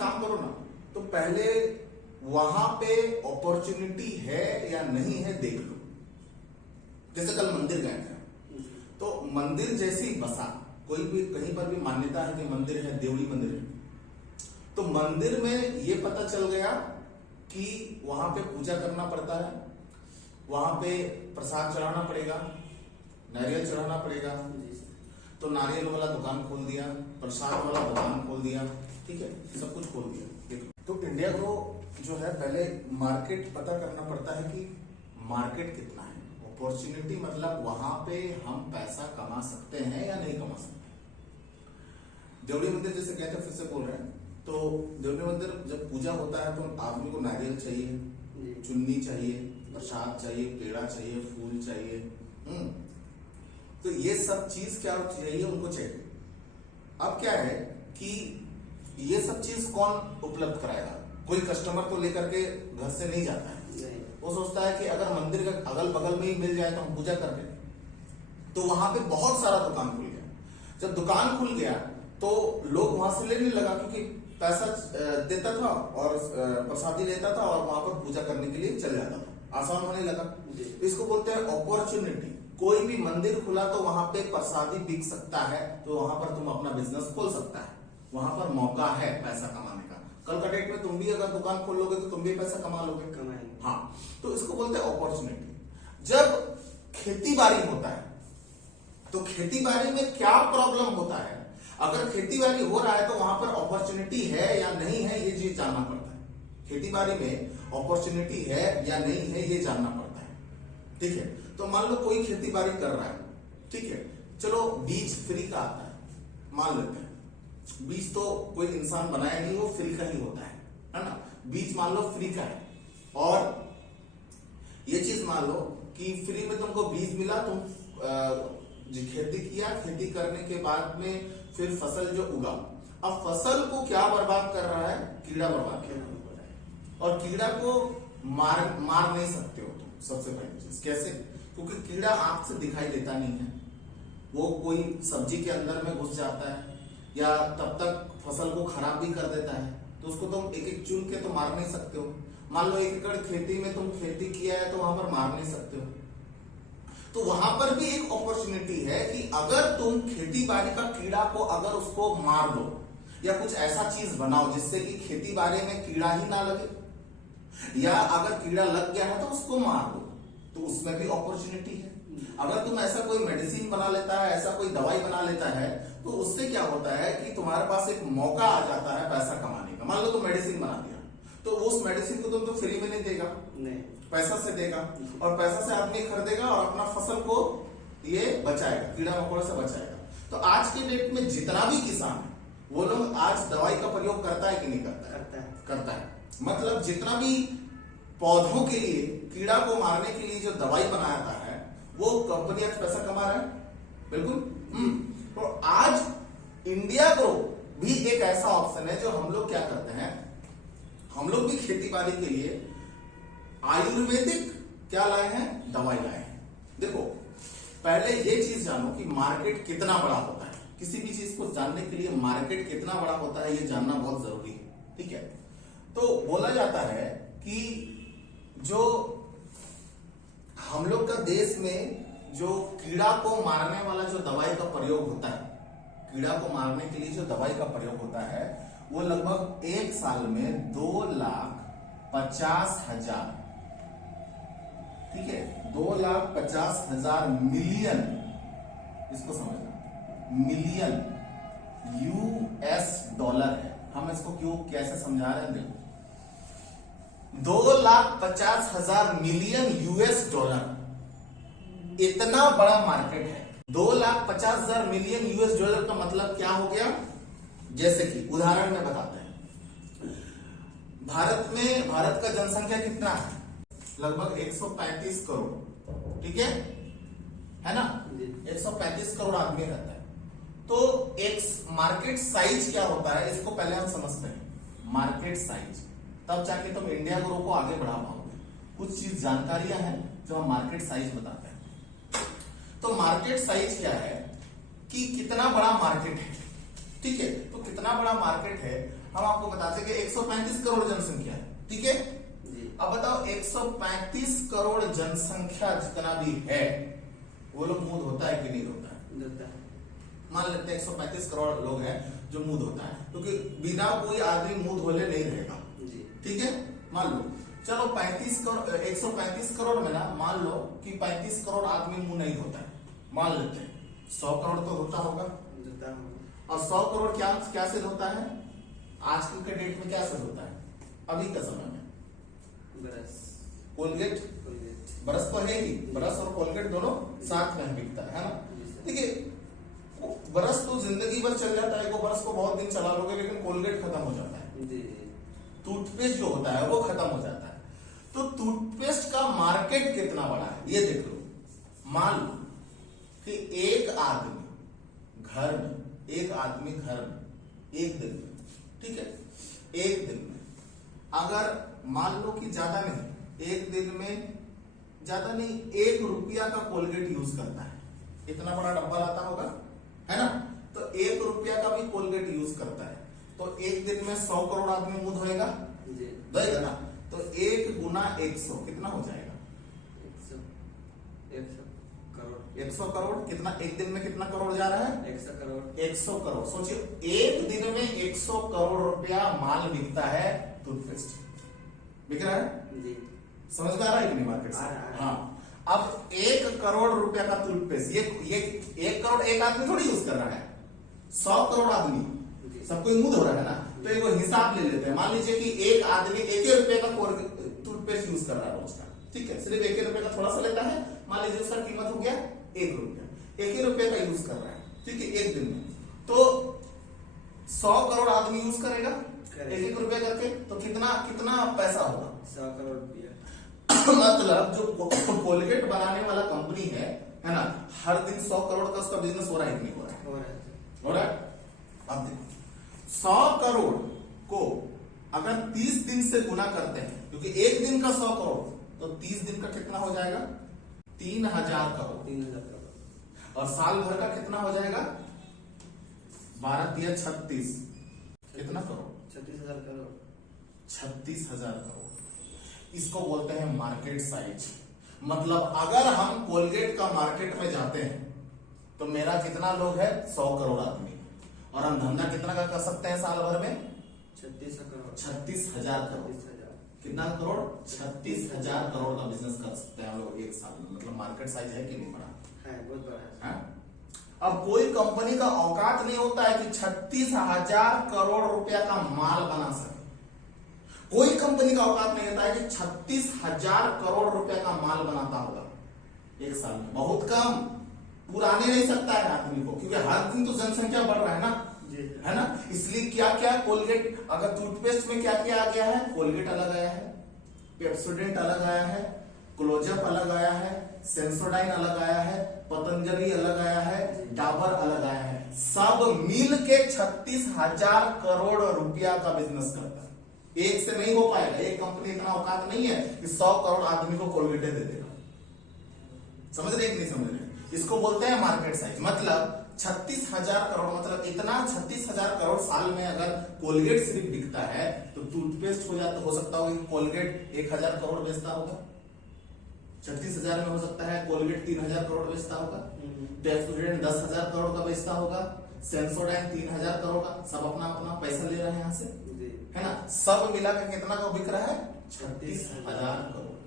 काम करो ना, तो पहले वहां पे अपॉर्चुनिटी है या नहीं है देख लो। जैसे कल मंदिर गए थे, तो मंदिर जैसी बसा, कोई भी कहीं पर भी मान्यता है कि मंदिर है, देवड़ी मंदिर है, तो मंदिर में ये पता चल गया कि वहां पे पूजा करना पड़ता है, वहां पे प्रसाद चढ़ाना पड़ेगा, नारियल चढ़ाना पड़ेगा, तो नारियल वाला दुकान खोल दिया, प्रसाद वाला दुकान खोल दिया, ठीक है, सब कुछ खोल दिया। देखो, तो इंडिया को जो है पहले मार्केट पता करना पड़ता है कि मार्केट कितना है, अपॉर्चुनिटी मतलब वहां पे हम पैसा कमा सकते हैं या नहीं कमा सकते। देवड़ी मंदिर जैसे कहते हैं, फिर से बोल रहे हैं, तो देवड़ी मंदिर जब पूजा होता है तो आदमी को नारियल चाहिए, चुन्नी चाहिए, प्रसाद चाहिए, पेड़ा चाहिए, फूल चाहिए, तो ये सब चीज क्या चाहिए, उनको चाहिए। अब क्या है कि ये सब चीज कौन उपलब्ध कराएगा? कोई कस्टमर को लेकर के घर से नहीं जाता है, वो सोचता है कि अगर मंदिर के अगल बगल में ही मिल जाए तो हम पूजा कर दें। तो वहां पे बहुत सारा दुकान खुल गया। जब दुकान खुल गया तो लोग वहां से लेने लगा, क्योंकि पैसा देता था और प्रसादी लेता था और वहां पर पूजा करने के लिए चले जाता था, आसान होने लगा। इसको बोलते हैं अपॉर्चुनिटी। कोई भी मंदिर खुला तो वहां पे प्रसादी बिक सकता है, तो वहां पर तुम अपना बिजनेस खोल सकता है, वहां पर मौका है पैसा कमाने का। कल का डेट में तुम भी अगर दुकान खोल लोगे तो तुम भी पैसा कमा लोगे। हाँ, तो इसको बोलते हैं अपॉर्चुनिटी। जब खेती बाड़ी होता है तो खेती बाड़ी में क्या प्रॉब्लम होता है, अगर खेती बाड़ी हो रहा है तो वहां पर अपॉर्चुनिटी है या नहीं है, ये चीज जानना पड़ता है। खेती बाड़ी में अपॉर्चुनिटी है या नहीं है, ये जानना पड़ता है, ठीक है। तो मान लो कोई खेती बाड़ी कर रहा है, ठीक है, चलो बीज फ्री का आता है, मान लेते हैं। बीज तो कोई इंसान बनाया नहीं, वो फ्री का ही होता है ना। बीज मान लो फ्री का है, और ये चीज मान लो कि फ्री में तुमको बीज मिला, तुम खेती किया, खेती करने के बाद में फिर फसल जो उगा, अब फसल को क्या बर्बाद कर रहा है? कीड़ा बर्बाद कर रहा है। और कीड़ा को मार नहीं सकते हो तुम। सबसे पहली चीज कैसे? क्योंकि कीड़ा आंख से दिखाई देता नहीं है, वो कोई सब्जी के अंदर में घुस जाता है या तब तक फसल को खराब भी कर देता है, तो उसको तुम एक एक चुन के तो मार नहीं सकते हो। मान लो 1 एकड़ खेती में तुम खेती किया है तो वहां पर मार नहीं सकते हो। तो वहां पर भी एक अपॉर्चुनिटी है कि अगर तुम खेती बाड़ी का कीड़ा को अगर उसको मार दो या कुछ ऐसा चीज बनाओ जिससे कि खेती बाड़ी में कीड़ा ही ना लगे, या अगर कीड़ा लग गया है तो उसको मार दो, तो उसमें भी अपॉर्चुनिटी है। अगर तुम ऐसा कोई मेडिसिन बना लेता है, ऐसा कोई दवाई बना लेता है, तो उससे क्या होता है कि तुम्हारे पास एक मौका आ जाता है पैसा कमाने का। मान लो तुम मेडिसिन बना दिया, तो उस मेडिसिन को तुम तो फ्री में नहीं देगा, नहीं, पैसा से देगा, और पैसा से आदमी खरीदेगा और अपना फसल को ये बचाएगा, कीड़ा मकोड़ा से बचाएगा। तो आज के डेट में जितना भी किसान है, वो लोग आज दवाई का प्रयोग करता है कि नहीं करता है? करता है। मतलब जितना भी पौधों के लिए कीड़ा को मारने के लिए जो दवाई बनाता है, वो कंपनी आज पैसा कमा रहा है, बिल्कुल। तो आज इंडिया ग्रो भी एक ऐसा ऑप्शन है जो हम लोग क्या करते हैं, हम लोग भी खेती बाड़ी के लिए आयुर्वेदिक क्या लाए हैं? दवाई लाए हैं। देखो, पहले ये चीज जानो कि मार्केट कितना बड़ा होता है। किसी भी चीज को जानने के लिए मार्केट कितना बड़ा होता है ये जानना बहुत जरूरी है, ठीक है। तो बोला जाता है कि जो हम लोग का देश में जो कीड़ा को मारने वाला जो दवाई का प्रयोग होता है, कीड़ा को मारने के लिए जो दवाई का प्रयोग होता है, वो लगभग 1 साल में 2,50,000, ठीक है, 2,50,000 मिलियन, इसको समझना, मिलियन $US है। हम इसको क्यों कैसे समझा रहे हैं? देखो, 2,50,000 मिलियन $US, इतना बड़ा मार्केट है। 2,50,000 मिलियन $US का मतलब क्या हो गया? जैसे कि उदाहरण में बताते हैं, भारत का जनसंख्या कितना है? लगभग 135 करोड़, ठीक है ना? 135 करोड़ आदमी रहता है। तो एक मार्केट साइज क्या होता है, इसको पहले हम समझते हैं। मार्केट साइज, तब जाके तुम इंडिया ग्रो को आगे बढ़ा पाओगे। कुछ चीज जानकारियां हैं जो हम मार्केट साइज बताते हैं। तो मार्केट साइज क्या है कि कितना बड़ा मार्केट है, ठीक है। तो कितना बड़ा मार्केट है, हम आपको बताते कि 135 करोड़ जनसंख्या है, ठीक है। अब बताओ 135 करोड़ जनसंख्या जितना भी है वो लोग मूड होता है कि नहीं होता है? मान लेते हैं 135 करोड़ लोग हैं जो मूड होता है, क्योंकि बिना कोई आदमी मूड होले नहीं रहेगा, ठीक है। मान लो चलो 135 करोड़ में ना मान लो कि 35 करोड़ आदमी मुंह नहीं होता है, मान लेते हैं 100 करोड़ तो होता होगा। और 100 करोड़ क्या से होता है आजकल के डेट में? क्या से होता है अभी का समय में? कोलगेट। ब्रश तो है ही, ब्रश और कोलगेट दोनों साथ में बिकता है ना। देखिए ब्रश तो जिंदगी भर चल जाता है, वो ब्रश को बहुत दिन चला लोगे, लेकिन कोलगेट खत्म हो जाता है। टूथपेस्ट जो होता है वो खत्म हो जाता है। तो टूथपेस्ट का मार्केट कितना बड़ा है ये देख लो। मान लो कि एक आदमी घर में एक दिन में, ठीक है, एक दिन में अगर मान लो कि ज्यादा नहीं, एक दिन में ज्यादा नहीं 1 रुपया का कोलगेट यूज करता है, इतना बड़ा डब्बा लाता होगा, है ना। तो 1 रुपया का भी कोलगेट यूज करता है, तो एक दिन में 100 करोड़ आदमी मुंह धोएगा ना। तो 1 गुना 100 कितना हो जाएगा? 100 करोड़। कितना एक दिन में कितना करोड़ जा रहा है? 100 करोड़। सोचिए एक दिन में 100 करोड़ रुपया माल बिकता है, टूथपेस्ट बिक रहा है जी। समझ में आ रहा है कि नहीं मार्केट से? हाँ। अब 1 करोड़ रुपया का टूथपेस्ट, ये 1 करोड़ एक आदमी थोड़ी यूज कर रहा है, 100 करोड़ आदमी सबको मुंह धो रहा है ना। तो एक हिसाब ले लेते हैं, मान लीजिए कि एक आदमी 1 रुपए का टूथपेस्ट यूज कर रहा है रोज का, ठीक है, सिर्फ 1 रुपए का थोड़ा सा लेता है, मान लीजिए उसका कीमत हो गया 1 रुपया, 1 रुपए का यूज कर रहा है, ठीक है, एक दिन में। तो 100 करोड़ आदमी यूज करेगा 1 रुपया करके, तो कितना पैसा होगा? 100 करोड़ रुपया। मतलब जो कोलगेट बनाने वाला कंपनी है ना, हर दिन 100 करोड़ का उसका बिजनेस हो रहा है कि नहीं हो रहा है? हो रहा है। अब देखो 100 करोड़ को अगर 30 दिन से गुना करते हैं, क्योंकि एक दिन का 100 करोड़, तो 30 दिन का कितना हो जाएगा? 3000 करोड़। 3000 करोड़। और साल भर का कितना हो जाएगा? 12 तिया 36, कितना करोड़? 36,000 करोड़। 36,000 करोड़। इसको बोलते हैं मार्केट साइज। मतलब अगर हम कोलगेट का मार्केट में जाते हैं तो मेरा कितना लोग है? 100 करोड़ आदमी, और हम धंधा कितना का कर सकते हैं साल भर में? 36 करोड़। 36,000 करोड़। कितना करोड़? 36,000 करोड़ का बिजनेस कर सकते हैं हम लोग एक साल में। मतलब मार्केट साइज है कि नहीं बड़ा? है, बहुत बड़ा है। अब कोई कंपनी का औकात नहीं होता है कि 36,000 करोड़ रुपया का माल बना सके। कोई कंपनी का औकात नहीं होता है कि 36,000 करोड़ रुपया का माल बनाता होगा एक साल में। बहुत कम, पुराने नहीं सकता है आदमी को, क्योंकि हर दिन तो जनसंख्या बढ़ रहा है ना, है ना। इसलिए क्या क्या कोलगेट, अगर टूथपेस्ट में क्या क्या आ गया है? कोलगेट अलग आया है, पेप्सोडेंट अलग आया है, क्लोजअप अलग आया है, सेंसोडाइन अलग आया है, पतंजलि अलग आया है, डाबर अलग आया है। सब मिल के 36,000 करोड़ रुपया का बिजनेस करता है। एक से नहीं हो पाएगा, एक कंपनी इतना औकात नहीं है कि 100 करोड़ आदमी को कोलगेटे दे देगा। समझ रहे कि नहीं समझ रहे? इसको बोलते हैं मार्केट साइज। मतलब 36,000 करोड़, मतलब इतना 36,000 करोड़ साल में अगर कोलगेट सिर्फ बिकता है, तो टूथपेस्ट हो सकता होगा कि कोलगेट 1,000 करोड़ बेचता होगा, 36,000 में हो सकता है कोलगेट 3,000 करोड़ बेचता होगा, पेप्सोडेंट 10,000 करोड़ का बेचता होगा, सेंसोडाइन 3,000 करोड़ का। सब अपना अपना पैसा ले रहे हैं यहाँ से, है ना। सब मिलाकर कितना का बिक रहा है? 36,000 करोड़।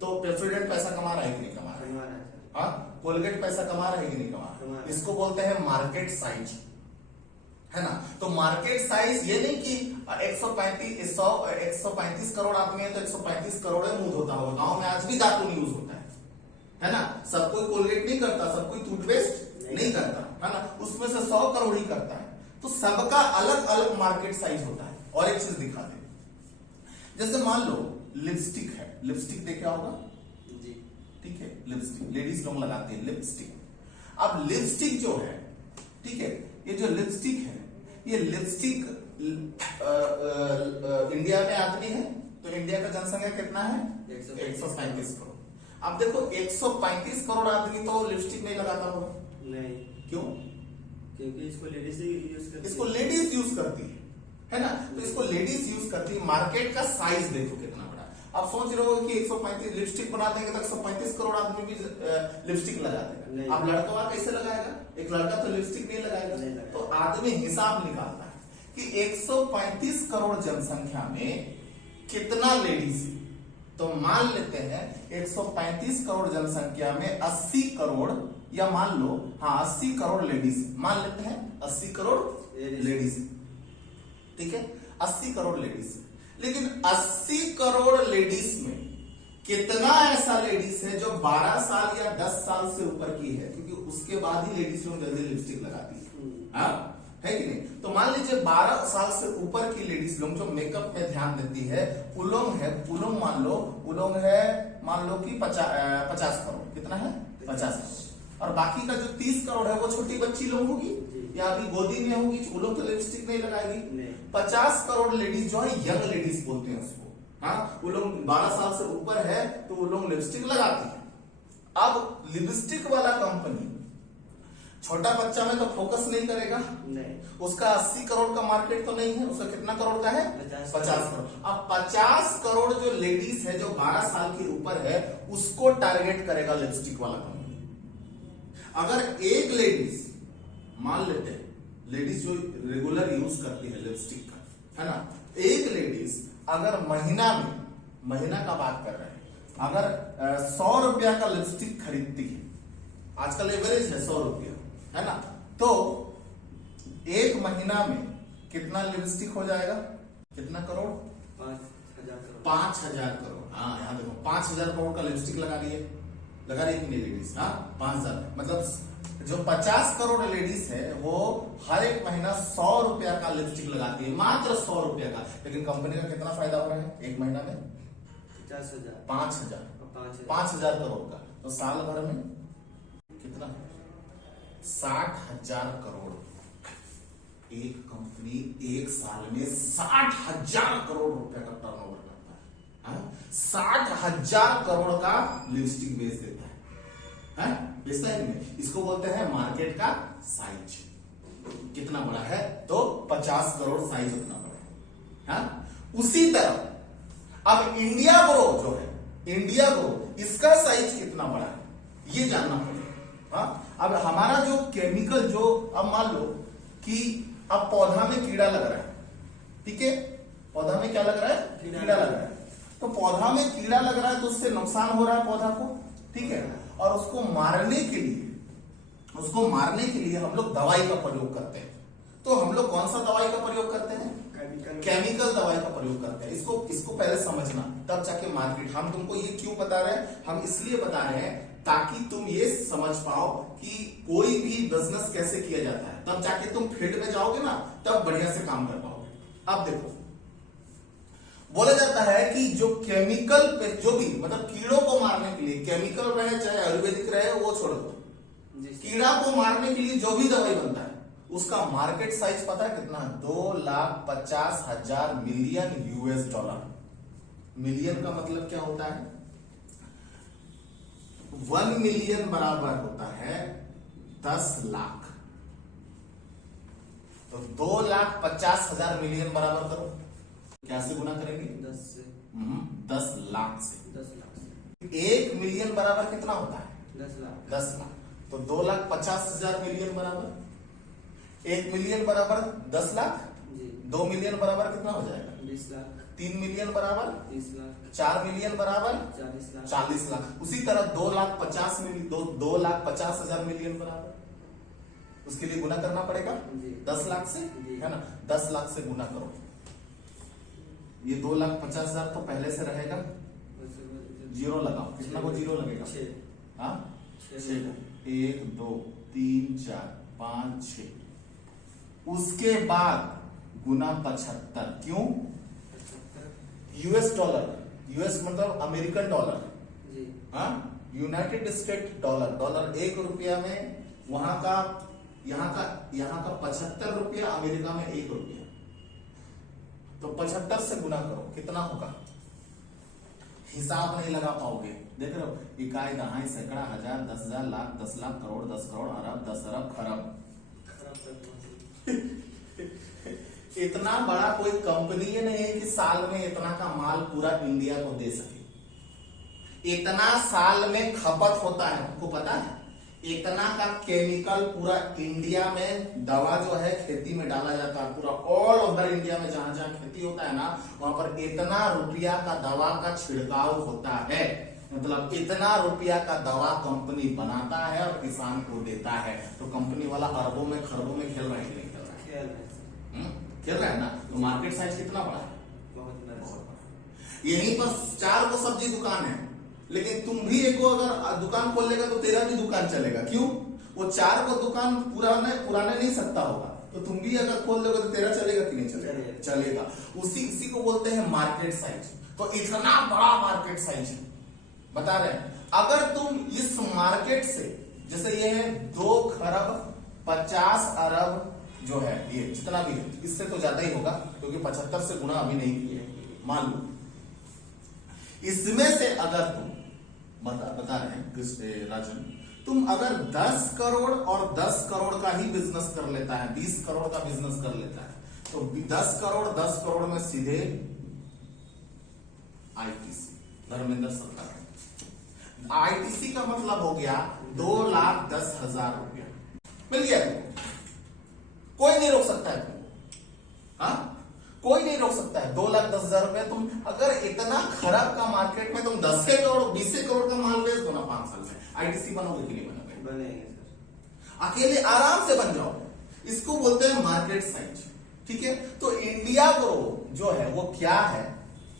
तो पेप्सोडेंट पैसा कमा रहा है कि नहीं कमा रहा है? हाँ, कोलगेट पैसा कमा रहा है कि नहीं कमा रहा है? इसको बोलते हैं मार्केट साइज, है ना। तो मार्केट साइज ये नहीं कि 135 करोड़ आदमी है तो 135 करोड़ मुंह धोता होगा। गांव में आज भी दातुन यूज होता है ना। सब कोई कोलगेट नहीं करता, सब कोई टूथपेस्ट नहीं करता, है ना। उसमें से 100 करोड़ ही करता है। तो सबका अलग अलग मार्केट साइज होता है। और एक चीज दिखा दे, जैसे मान लो लिपस्टिक है, लिपस्टिक देखा होगा जी, ठीक है, लिपस्टिक लेडीज लोग लगाती है लिपस्टिक। अब लिपस्टिक जो है, ठीक है, ये जो लिपस्टिक है, ये लिपस्टिक इंडिया में आती है, तो इंडिया का जनसंख्या कितना है? 135 करोड़। अब देखो 135 करोड़ आदमी तो लिपस्टिक नहीं लगाता होगा। नहीं। क्यों? क्योंकि इसको लेडीज यूज करती है। इसको लेडीज यूज करती है, है ना। तो इसको लेडीज यूज करती है। मार्केट का साइज देखो कितना बड़ा। आप सोच रहे हो कि 135 लिपस्टिक बना देंगे तो 135 करोड़ आदमी भी लिपस्टिक लगा देगा। अब लड़का कैसे लगाएगा? एक लड़का तो लिपस्टिक नहीं लगाएगा। तो आदमी हिसाब निकालता है कि 135 करोड़ जनसंख्या में कितना लेडीज है। तो मान लेते हैं 135 करोड़ जनसंख्या में 80 करोड़, या मान लो हाँ 80 करोड़ लेडीज, मान लेते हैं 80 करोड़ लेडीज, ठीक है 80 करोड़ लेडीज। लेकिन 80 करोड़ लेडीज में कितना ऐसा लेडीज है जो 12 साल या 10 साल से ऊपर की है, क्योंकि उसके बाद ही लेडीज लोग जल्दी लिपस्टिक लगाती है, हाँ है कि नहीं। तो मान लीजिए 12 साल से ऊपर की लेडीज लोग जो मेकअप में ध्यान देती है, उलोंग है, उलोंग उलोंग है मान लो कि 50 करोड़, कितना है 50 करोड़। और बाकी का जो 30 करोड़ है वो छोटी बच्ची लोग होगी या अभी गोदी में होगी, उलोंग तो लिपस्टिक नहीं लगाएगी। 50 करोड़ लेडीज जो है यंग लेडीज बोलते हैं उसको, हाँ वो लोग 12 साल से ऊपर है तो वो लोग लिपस्टिक लगाती है। अब लिपस्टिक वाला कंपनी छोटा बच्चा में तो फोकस नहीं करेगा, नहीं। उसका 80 करोड़ का मार्केट तो नहीं है, उसका कितना करोड़ का है 50 करोड़। अब 50 करोड़ जो लेडीज है जो 12 साल के ऊपर है उसको टारगेट करेगा लिपस्टिक वाला कंपनी। अगर एक लेडीज मान लेते हैं, लेडीज जो रेगुलर यूज करती है लिपस्टिक का, है ना, एक लेडीज अगर महीना का बात कर रहे हैं, अगर 100 रुपया का लिपस्टिक खरीदती है, आजकल एवरेज है 100 रुपया, है ना, तो एक महीना में कितना लिपस्टिक हो जाएगा, कितना करोड़, 5,000 करोड़। हाँ यहाँ देखो 5,000 करोड़ का लिपस्टिक लगा रही है कि नहीं लेडीज, हाँ 5,000, मतलब जो 50 करोड़ लेडीज है वो हर एक महीना 100 रुपया का लिपस्टिक लगाती है, मात्र 100 रुपया का। लेकिन कंपनी का कितना फायदा हो रहा है एक महीना में 5,000 करोड़ का। तो साल भर में कितना, 60,000 करोड़। एक कंपनी एक साल में 60,000 करोड़ रुपए का टर्नओवर करता है, 60,000 करोड़ का लिपस्टिक बेच देता है, बेचता है नहीं। इसको बोलते हैं मार्केट का साइज कितना बड़ा है, तो 50 करोड़ साइज उतना बड़ा है। उसी तरह अब इंडिया ग्रो जो है, इंडिया ग्रो इसका साइज कितना बड़ा है ये जानना पड़ेगा। अब हमारा जो केमिकल जो, अब मान लो कि अब पौधा में कीड़ा लग रहा है, ठीक है, पौधा में क्या लग रहा है, कीड़ा लग रहा है। तो पौधा में कीड़ा लग रहा है तो उससे नुकसान हो रहा है पौधा को, ठीक है, और उसको मारने के लिए हम लोग दवाई का प्रयोग करते हैं। तो हम लोग कौन सा दवाई का प्रयोग करते हैं, केमिकल दवाई का प्रयोग करते हैं। इसको पहले समझना, तब जाके मार्केट। हम तुमको ये क्यों बता रहे हैं, हम इसलिए बता रहे हैं ताकि तुम ये समझ पाओ कि कोई भी बिजनेस कैसे किया जाता है, तब जाके तुम फील्ड में जाओगे ना, तब बढ़िया से काम कर पाओगे। अब देखो बोला जाता है कि जो केमिकल पे जो भी मतलब कीड़ों को मारने के लिए केमिकल रहे चाहे आयुर्वेदिक रहे वो छोड़ दो, कीड़ा को मारने के लिए जो भी दवाई बनता है उसका मार्केट साइज पता है कितना, 2,50,000 मिलियन $। मिलियन का मतलब क्या होता है, 1 मिलियन बराबर होता है 10 लाख। तो 2,50,000 मिलियन बराबर करो, कैसे गुना करेंगे, 10 लाख से। 1 मिलियन बराबर कितना होता है, 10 लाख। तो 2,50,000 मिलियन बराबर 1 मिलियन बराबर 10 लाख, 2 मिलियन बराबर कितना हो जाएगा, 20 लाख, 3 मिलियन बराबर 30 लाख, 4 मिलियन बराबर 40 लाख। उसी तरह 2,50,000 मिलियन बराबर, उसके लिए गुना करना पड़ेगा 10 लाख से, है ना, 10 लाख से गुना करो। ये 2,50,000 तो पहले से रहेगा, जीरो लगाओ, कितना को जीरो लगेगा, 6, 1 2 3 4 5 6। उसके बाद गुना 75, क्यों, US डॉलर, US मतलब American dollar, United state dollar, dollar 1 रुपया में वहां का यहाँ का 75 रुपया, अमेरिका में 1 रुपया। तो 75 से गुना करो, कितना होगा, हिसाब नहीं लगा पाओगे। देख रहे हो, इकाई, दहाई, सैकड़ा, हजार, 10,000, लाख, 10 लाख, करोड़, 10 करोड़, अरब, 10 अरब, खरब। इतना बड़ा कोई कंपनी ही नहीं है कि साल में इतना का माल पूरा इंडिया को दे सके। इतना साल में खपत होता है, आपको पता है? इतना का केमिकल पूरा इंडिया में दवा जो है खेती में डाला जाता है, पूरा ऑल ओवर इंडिया में जहां जहां खेती होता है ना, वहां पर इतना रुपया का दवा का छिड़काव होता है। मतलब इतना रुपया का दवा कंपनी बनाता है और किसान को देता है। तो कंपनी वाला अरबों में खरबों में खेल रहा है कि नहीं खेल रहा है? खेल रहे हैं सर। खेल रहा है ना। तो मार्केट साइज कितना बड़ा है? बहुत बड़ा बहुत है। बड़ा। यहीं पर 4 को सब्जी दुकान है, लेकिन तुम भी एक अगर दुकान खोल लेगा तो तेरा भी दुकान चलेगा। क्यों? वो 4 को दुकान पुराने नहीं सकता होगा, तो तुम भी अगर खोल दोगे तो तेरा चलेगा कि नहीं चलेगा? चलेगा। उसी को बोलते हैं मार्केट साइज। तो इतना बड़ा मार्केट साइज है, बता रहे हैं। अगर तुम इस मार्केट से, जैसे ये है 2 खरब 50 अरब जो है, ये जितना भी है, इससे तो ज्यादा ही होगा क्योंकि 75 से गुणा अभी नहीं किए, मान लो। इसमें से अगर तुम बता रहे हैं राजन, तुम अगर 10 करोड़ और 10 करोड़ का ही बिजनेस कर लेता है, 20 करोड़ का बिजनेस कर लेता है, तो 10 करोड़ में सीधे आईटीसी, धर्मेंद्र सरकार। आईटीसी का मतलब हो गया 2,10,000 रुपया मिल गया तुमको। कोई नहीं रोक सकता है तुमको, हाँ? कोई नहीं रोक सकता है। 2,10,000 रुपया तुम अगर इतना खराब का मार्केट में तुम 10 करोड़ 20 करोड़ का माल बेच दो ना 5 साल में, आईटीसी बनोगे कि नहीं बनोगे? बनेंगे सर। अकेले आराम से बन जाओ। इसको बोलते हैं मार्केट साइज। ठीक है, तो इंडिया ग्रो जो है वो क्या है,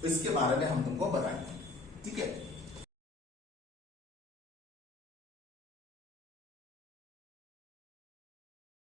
इसके बारे में हम तुमको बताएंगे।